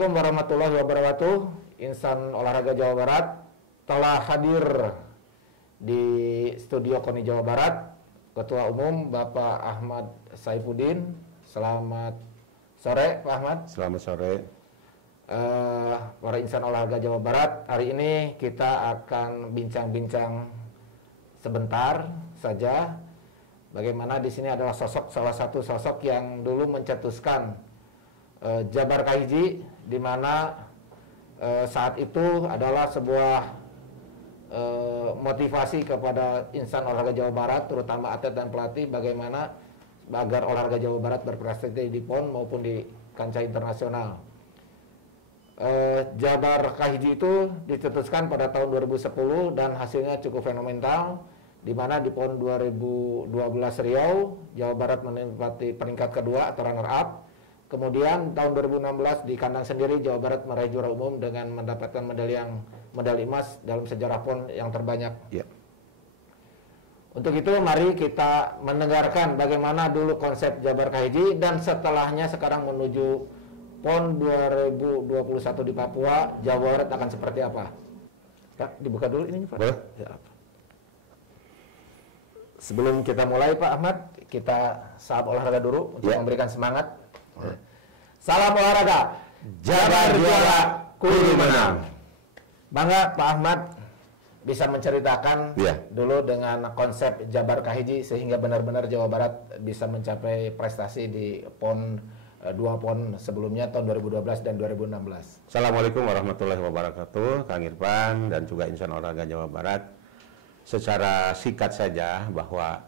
Assalamualaikum warahmatullahi wabarakatuh. Insan Olahraga Jawa Barat telah hadir di studio KONI Jawa Barat Ketua Umum Bapak Ahmad Saifuddin. Selamat sore Pak Ahmad. Selamat sore. Para insan olahraga Jawa Barat, hari ini kita akan bincang-bincang sebentar saja. Bagaimana di sini adalah salah satu sosok yang dulu mencetuskan Jabar Kahiji, di mana saat itu adalah sebuah motivasi kepada insan olahraga Jawa Barat, terutama atlet dan pelatih, bagaimana agar olahraga Jawa Barat berprestasi di PON maupun di kancah internasional. Jabar Kahiji itu dicetuskan pada tahun 2010 dan hasilnya cukup fenomenal, di mana di PON 2012 Riau, Jawa Barat menempati peringkat kedua atau runner up. Kemudian tahun 2016 di kandang sendiri Jawa Barat meraih juara umum dengan mendapatkan medali emas dalam sejarah PON yang terbanyak. Yeah. Untuk itu mari kita mendengarkan bagaimana dulu konsep Jabar Kahiji dan setelahnya sekarang menuju PON 2021 di Papua, Jawa Barat akan seperti apa. Pak, dibuka dulu ini Pak. Boleh? Ya. Sebelum kita mulai Pak Ahmad, kita sahab olahraga dulu untuk memberikan semangat. Salam olahraga, Jabar juara, kudu menang. Bangga Pak Ahmad bisa menceritakan dulu dengan konsep Jabar Kahiji sehingga benar-benar Jawa Barat bisa mencapai prestasi di PON 2 PON sebelumnya tahun 2012 dan 2016. Assalamualaikum warahmatullahi wabarakatuh, Kang Irfan dan juga insan olahraga Jawa Barat. Secara singkat saja bahwa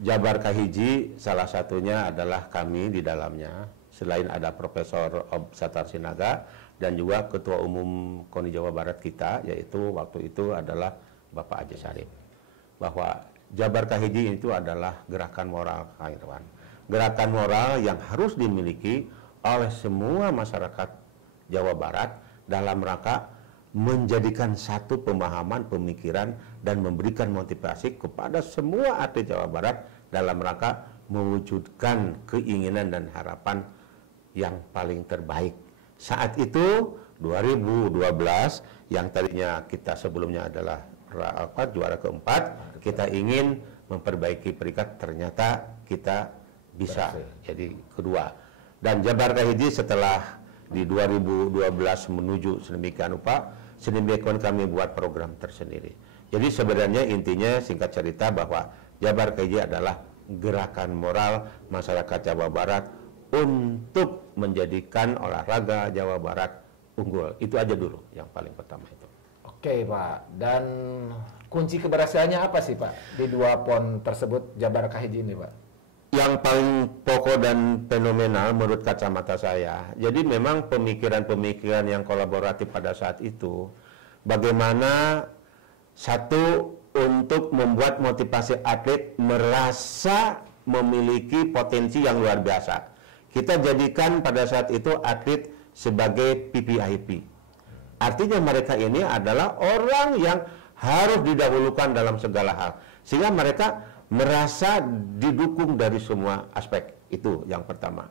Jabar Kahiji salah satunya adalah kami di dalamnya. Selain ada Profesor Satar Sinaga dan juga Ketua Umum KONI Jawa Barat kita, yaitu waktu itu adalah Bapak Haji Syarif. Bahwa Jabar Kahiji itu adalah gerakan moral, Kang Irwan. Gerakan moral yang harus dimiliki oleh semua masyarakat Jawa Barat dalam rangka menjadikan satu pemahaman, pemikiran, dan memberikan motivasi kepada semua atlet Jawa Barat dalam rangka mewujudkan keinginan dan harapan yang paling terbaik. Saat itu 2012 yang tadinya kita sebelumnya adalah juara keempat, kita ingin memperbaiki peringkat, ternyata kita bisa jadi kedua. Dan Jabar Kahiji setelah di 2012 menuju sedemikian rupa, sedemikian kami buat program tersendiri. Jadi sebenarnya intinya singkat cerita bahwa Jabar Kahiji adalah gerakan moral masyarakat Jawa Barat untuk menjadikan olahraga Jawa Barat unggul. Itu aja dulu yang paling pertama itu. Oke Pak, dan kunci keberhasilannya apa sih Pak di 2 PON tersebut Jabar Kahiji ini Pak? Yang paling pokok dan fenomenal menurut kacamata saya, jadi memang pemikiran-pemikiran yang kolaboratif pada saat itu, bagaimana satu untuk membuat motivasi atlet merasa memiliki potensi yang luar biasa. Kita jadikan pada saat itu atlet sebagai PPIP. Artinya mereka ini adalah orang yang harus didahulukan dalam segala hal. Sehingga mereka merasa didukung dari semua aspek. Itu yang pertama.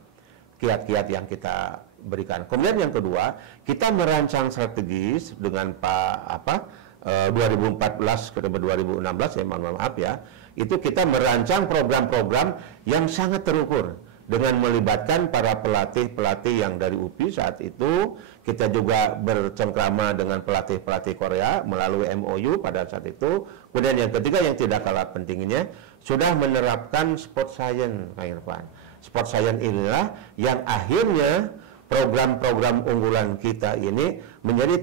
Kiat-kiat yang kita berikan. Kemudian yang kedua, kita merancang strategis dengan 2014 ke 2016, ya mohon maaf ya, itu kita merancang program-program yang sangat terukur dengan melibatkan para pelatih-pelatih yang dari UPI saat itu. Kita juga bercengkrama dengan pelatih-pelatih Korea melalui MOU pada saat itu. Kemudian yang ketiga yang tidak kalah pentingnya, sudah menerapkan sport science, Pak Irfan. Sport science inilah yang akhirnya program-program unggulan kita ini menjadi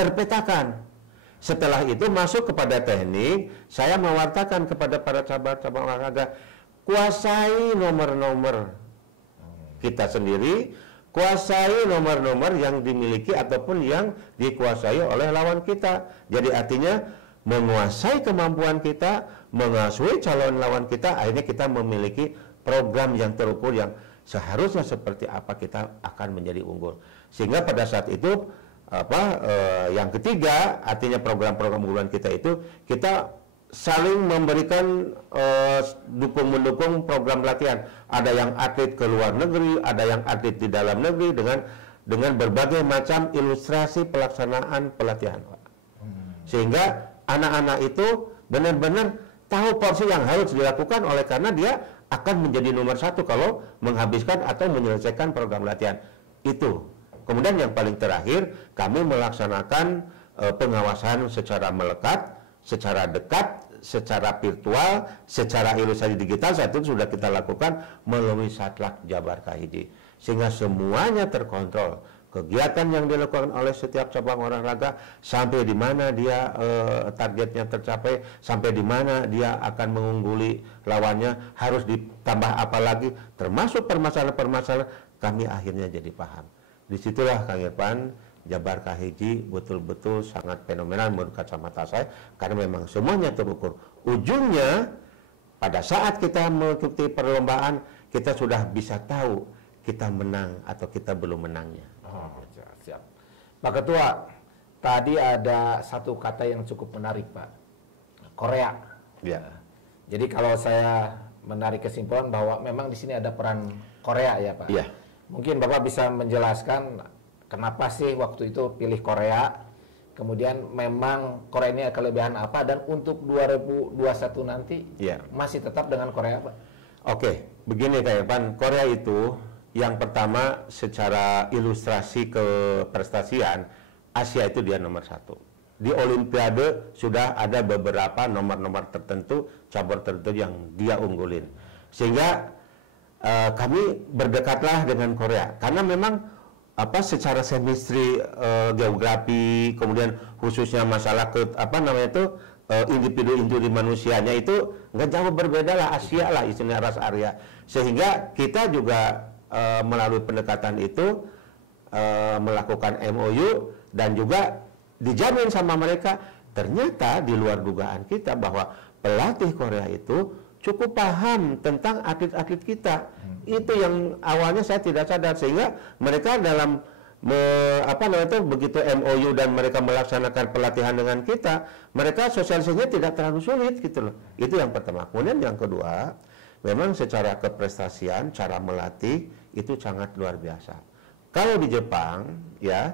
terpetakan. Setelah itu masuk kepada teknik, saya mewartakan kepada para cabang-cabang olahraga, kuasai nomor-nomor kita sendiri, kuasai nomor-nomor yang dimiliki ataupun yang dikuasai oleh lawan kita. Jadi artinya menguasai kemampuan kita, mengasuhi calon lawan kita, akhirnya kita memiliki program yang terukur yang seharusnya seperti apa kita akan menjadi unggul. Sehingga pada saat itu yang ketiga, artinya program-program unggulan kita itu kita saling memberikan dukung-mendukung program latihan. Ada yang atlet ke luar negeri, ada yang atlet di dalam negeri dengan berbagai macam ilustrasi pelaksanaan pelatihan, Pak. Sehingga anak-anak itu benar-benar tahu porsi yang harus dilakukan oleh karena dia akan menjadi nomor satu kalau menghabiskan atau menyelesaikan program latihan itu. Kemudian yang paling terakhir, kami melaksanakan pengawasan secara melekat, secara dekat, secara virtual, secara ilustrasi digital. Saat itu sudah kita lakukan melalui Satlak Jabar Kahiji, sehingga semuanya terkontrol. Kegiatan yang dilakukan oleh setiap cabang olahraga, sampai di mana dia targetnya tercapai, sampai di mana dia akan mengungguli lawannya, harus ditambah apa lagi, termasuk permasalahan-permasalahan, kami akhirnya jadi paham. Disitulah Kang Irfan, Jabar Kahiji betul-betul sangat fenomenal menurut kacamata saya, karena memang semuanya terukur. Ujungnya, pada saat kita mengikuti perlombaan, kita sudah bisa tahu kita menang atau kita belum menangnya. Oh, siap. Pak Ketua, tadi ada satu kata yang cukup menarik, Pak. Korea. Ya. Jadi kalau saya menarik kesimpulan bahwa memang di sini ada peran Korea ya, Pak. Iya. Mungkin Bapak bisa menjelaskan kenapa sih waktu itu pilih Korea, kemudian memang Korea ini kelebihan apa, dan untuk 2021 nanti masih tetap dengan Korea, Pak? Oke, begini Kak Irfan, Korea itu yang pertama secara ilustrasi keprestasian, Asia itu dia nomor satu. Di Olimpiade sudah ada beberapa nomor-nomor tertentu, cabur tertentu yang dia unggulin. Sehingga kami berdekatlah dengan Korea, karena memang secara chemistry, geografi, kemudian khususnya masalah individu-individu manusianya itu nggak jauh berbeda lah, Asia lah istilahnya, ras Arya. Sehingga kita juga melalui pendekatan itu melakukan MOU dan juga dijamin sama mereka, ternyata di luar dugaan kita bahwa pelatih Korea itu cukup paham tentang atlet-atlet kita. Itu yang awalnya saya tidak sadar, sehingga mereka dalam begitu MOU dan mereka melaksanakan pelatihan dengan kita, mereka sosialisasinya tidak terlalu sulit gitu loh. Itu yang pertama. Kemudian yang kedua, memang secara keprestasian, cara melatih itu sangat luar biasa. Kalau di Jepang, ya,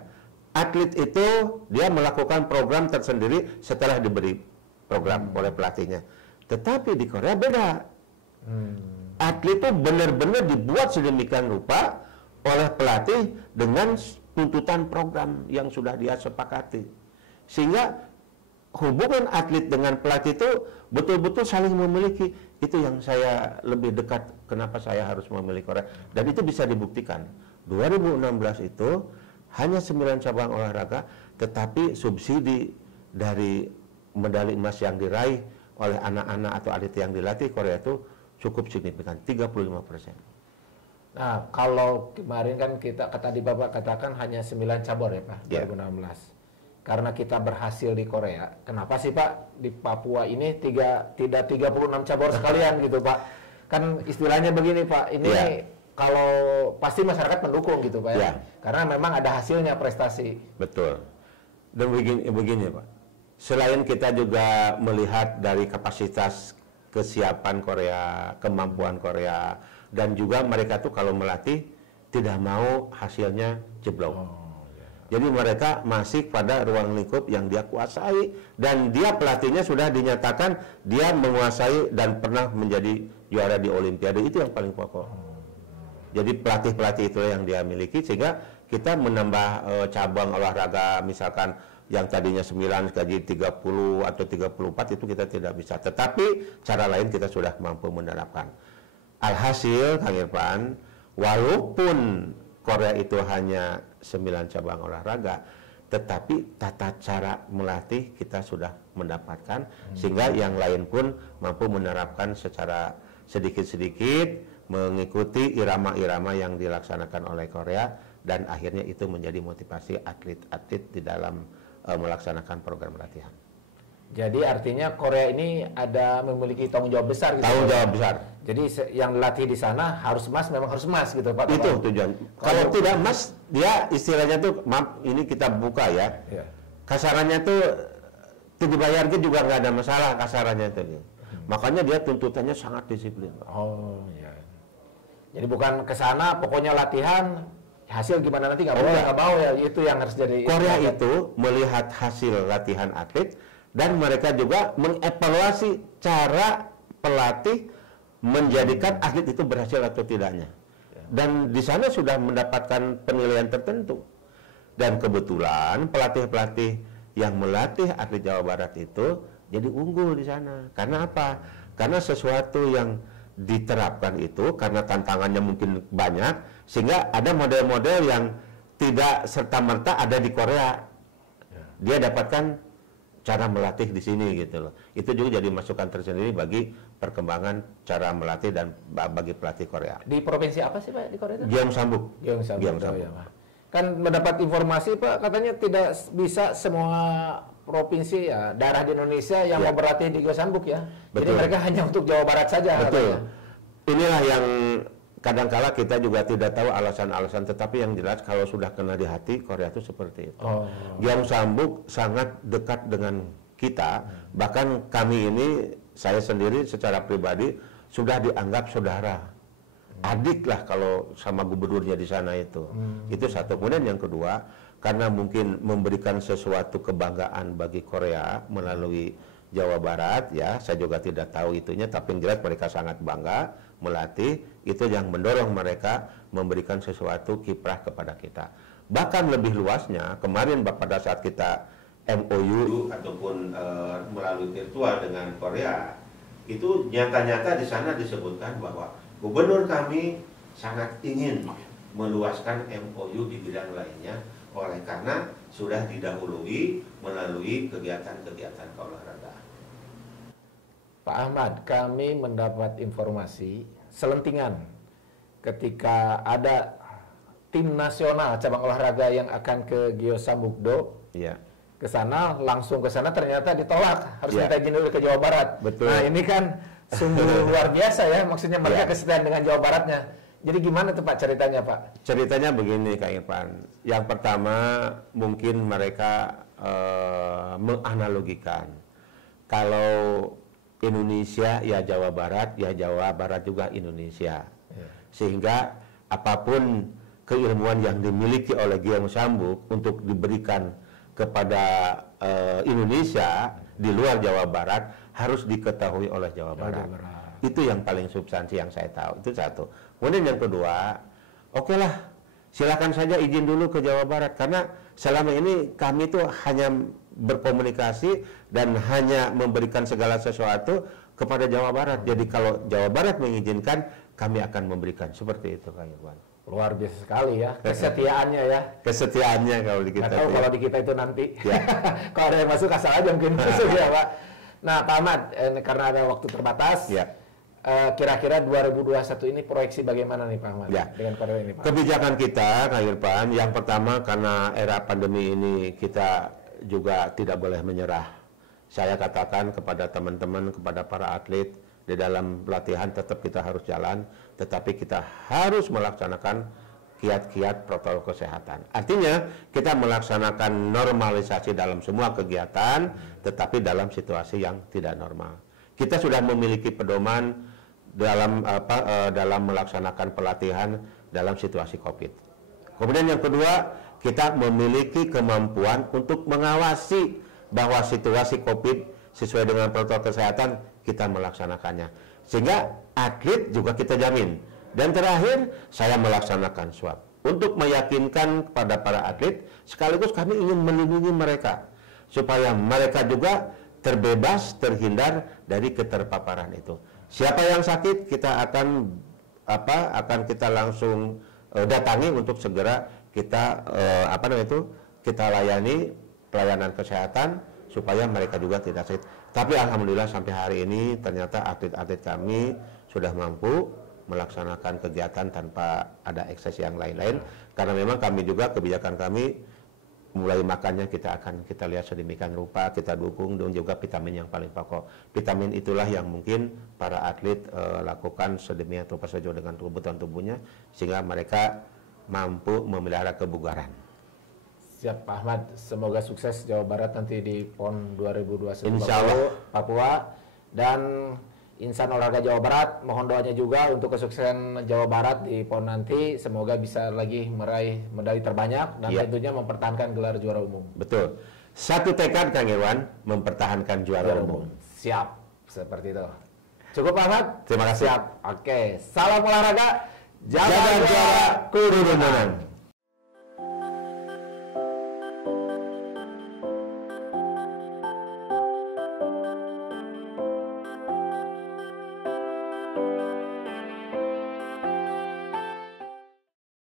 atlet itu dia melakukan program tersendiri setelah diberi program oleh pelatihnya. Tetapi di Korea beda. Atlet itu benar-benar dibuat sedemikian rupa oleh pelatih dengan tuntutan program yang sudah dia sepakati. Sehingga hubungan atlet dengan pelatih itu betul-betul saling memiliki. Itu yang saya lebih dekat, kenapa saya harus memilih Korea. Dan itu bisa dibuktikan. 2016 itu hanya 9 cabang olahraga, tetapi subsidi dari medali emas yang diraih oleh anak-anak atau atlet yang dilatih Korea itu cukup signifikan, 35%. Nah, kalau kemarin kan tadi Bapak katakan hanya 9 cabur ya Pak, 2016. Karena kita berhasil di Korea, kenapa sih Pak di Papua ini tidak 36 cabur sekalian gitu Pak? Kan istilahnya begini Pak, ini kalau pasti masyarakat mendukung gitu Pak ya. Karena memang ada hasilnya prestasi. Betul. Dan begini Pak, selain kita juga melihat dari kapasitas kesiapan Korea, kemampuan Korea, dan juga mereka tuh kalau melatih tidak mau hasilnya jeblok. Jadi mereka masih pada ruang lingkup yang dia kuasai, dan dia pelatihnya sudah dinyatakan dia menguasai dan pernah menjadi juara di Olimpiade. Itu yang paling pokok. Jadi pelatih-pelatih itu yang dia miliki, sehingga kita menambah cabang olahraga misalkan yang tadinya 9 jadi 30 atau 34 itu kita tidak bisa. Tetapi cara lain kita sudah mampu menerapkan. Alhasil Kang Irfan, walaupun Korea itu hanya 9 cabang olahraga, tetapi tata cara melatih kita sudah mendapatkan, sehingga yang lain pun mampu menerapkan secara sedikit-sedikit mengikuti irama-irama yang dilaksanakan oleh Korea, dan akhirnya itu menjadi motivasi atlet-atlet di dalam melaksanakan program latihan. Jadi artinya Korea ini memiliki tanggung jawab besar gitu. Tanggung jawab besar. Jadi yang latih di sana harus emas, memang harus emas gitu Pak. Itu tujuan. Kalau tidak emas, dia istilahnya tuh, maaf ini kita buka ya. Kasarannya tuh dibayar juga nggak ada masalah kasarannya itu. Makanya dia tuntutannya sangat disiplin. Oh iya. Jadi bukan ke sana pokoknya latihan hasil gimana nanti nggak mau ya, itu yang harus jadi. Korea itu melihat hasil latihan atlet dan mereka juga mengevaluasi cara pelatih menjadikan atlet itu berhasil atau tidaknya. Dan di sana sudah mendapatkan penilaian tertentu. Dan kebetulan pelatih-pelatih yang melatih atlet Jawa Barat itu jadi unggul di sana. Karena apa? Karena sesuatu yang diterapkan itu, karena tantangannya mungkin banyak, sehingga ada model-model yang tidak serta-merta ada di Korea. Dia dapatkan cara melatih di sini gitu loh. Itu juga jadi masukan tersendiri bagi perkembangan cara melatih dan bagi pelatih Korea. Di provinsi apa sih Pak di Korea itu? Gyeongsang-buk. Gyeongsang-buk. Ya, Pak. Kan mendapat informasi Pak, katanya tidak bisa semua provinsi ya, daerah di Indonesia yang mau berlatih di Gyeongsang-buk ya. Betul. Jadi mereka hanya untuk Jawa Barat saja. Betul. Katanya. Inilah yang kadangkala kita juga tidak tahu alasan-alasan, tetapi yang jelas kalau sudah kena di hati, Korea itu seperti itu. Gyeongsang-buk sangat dekat dengan kita, bahkan kami ini, saya sendiri secara pribadi sudah dianggap saudara, adik lah kalau sama gubernurnya di sana itu. Itu satu. Kemudian yang kedua, karena mungkin memberikan sesuatu kebanggaan bagi Korea melalui Jawa Barat, ya saya juga tidak tahu itunya, tapi yang jelas mereka sangat bangga melatih, itu yang mendorong mereka memberikan sesuatu kiprah kepada kita. Bahkan lebih luasnya, kemarin pada saat kita MOU ataupun melalui virtual dengan Korea, itu nyata-nyata di sana disebutkan bahwa gubernur kami sangat ingin meluaskan MOU di bidang lainnya, oleh karena sudah didahului melalui kegiatan-kegiatan keolahragaan. Pak Ahmad, kami mendapat informasi selentingan ketika ada tim nasional cabang olahraga yang akan ke Gyeongsang-buk-do. Iya. Ke sana, langsung ke sana ternyata ditolak, harus minta izin dulu ke Jawa Barat. Betul. Nah ini kan sungguh luar biasa ya, maksudnya mereka kesetiaan dengan Jawa Baratnya. Jadi gimana tuh Pak ceritanya Pak? Ceritanya begini Kak Irfan. Yang pertama mungkin mereka menganalogikan kalau Indonesia ya Jawa Barat, ya Jawa Barat juga Indonesia. Sehingga apapun keilmuan yang dimiliki oleh Gyeongsang-buk untuk diberikan kepada Indonesia di luar Jawa Barat harus diketahui oleh Jawa Barat. Itu yang paling substansi yang saya tahu. Itu satu. Kemudian yang kedua, oke lah, silakan saja izin dulu ke Jawa Barat, karena selama ini kami itu hanya berkomunikasi dan hanya memberikan segala sesuatu kepada Jawa Barat. Jadi kalau Jawa Barat mengizinkan, kami akan memberikan. Seperti itu Kak Irwan. Luar biasa sekali ya, kesetiaannya ya. Kesetiaannya kalau di kita. Tahu kalau di kita itu nanti. Ya. Kalau ada yang masuk asal aja mungkin masuk ya Pak. Nah Pak Ahmad, karena ada waktu terbatas, kira-kira 2021 ini proyeksi bagaimana nih Pak Ahmad dengan Korea ini Pak? Kebijakan kita Kak Irfan, yang pertama karena era pandemi ini kita juga tidak boleh menyerah. Saya katakan kepada teman-teman, kepada para atlet, di dalam latihan tetap kita harus jalan, tetapi kita harus melaksanakan kiat-kiat protokol kesehatan. Artinya kita melaksanakan normalisasi dalam semua kegiatan, tetapi dalam situasi yang tidak normal. Kita sudah memiliki pedoman dalam melaksanakan pelatihan dalam situasi COVID. Kemudian yang kedua, kita memiliki kemampuan untuk mengawasi bahwa situasi COVID sesuai dengan protokol kesehatan kita melaksanakannya. Sehingga atlet juga kita jamin. Dan terakhir, saya melaksanakan swab untuk meyakinkan kepada para atlet, sekaligus kami ingin melindungi mereka supaya mereka juga terbebas, terhindar dari keterpaparan itu. Siapa yang sakit, kita akan kita langsung datangi untuk segera kita kita layani pelayanan kesehatan supaya mereka juga tidak sakit. Tapi alhamdulillah sampai hari ini ternyata atlet-atlet kami sudah mampu melaksanakan kegiatan tanpa ada ekses yang lain-lain, karena memang kami juga kebijakan kami mulai makannya kita lihat sedemikian rupa, kita dukung, dan juga vitamin yang paling pokok. Vitamin itulah yang mungkin para atlet lakukan sedemikian rupa sesuai dengan kebutuhan tubuhnya sehingga mereka mampu memelihara kebugaran. Siap Pak Ahmad, semoga sukses Jawa Barat nanti di PON 2021 Insya Allah. Papua. Dan insan olahraga Jawa Barat. Mohon doanya juga untuk kesuksesan Jawa Barat di PON nanti. Semoga bisa lagi meraih medali terbanyak dan tentunya mempertahankan gelar juara umum. Betul. Satu tekad Kang Irwan, mempertahankan juara umum. Siap, seperti itu. Cukup Pak Ahmad? Terima kasih. Siap. Oke, salam olahraga. Jabar juara kudu menang.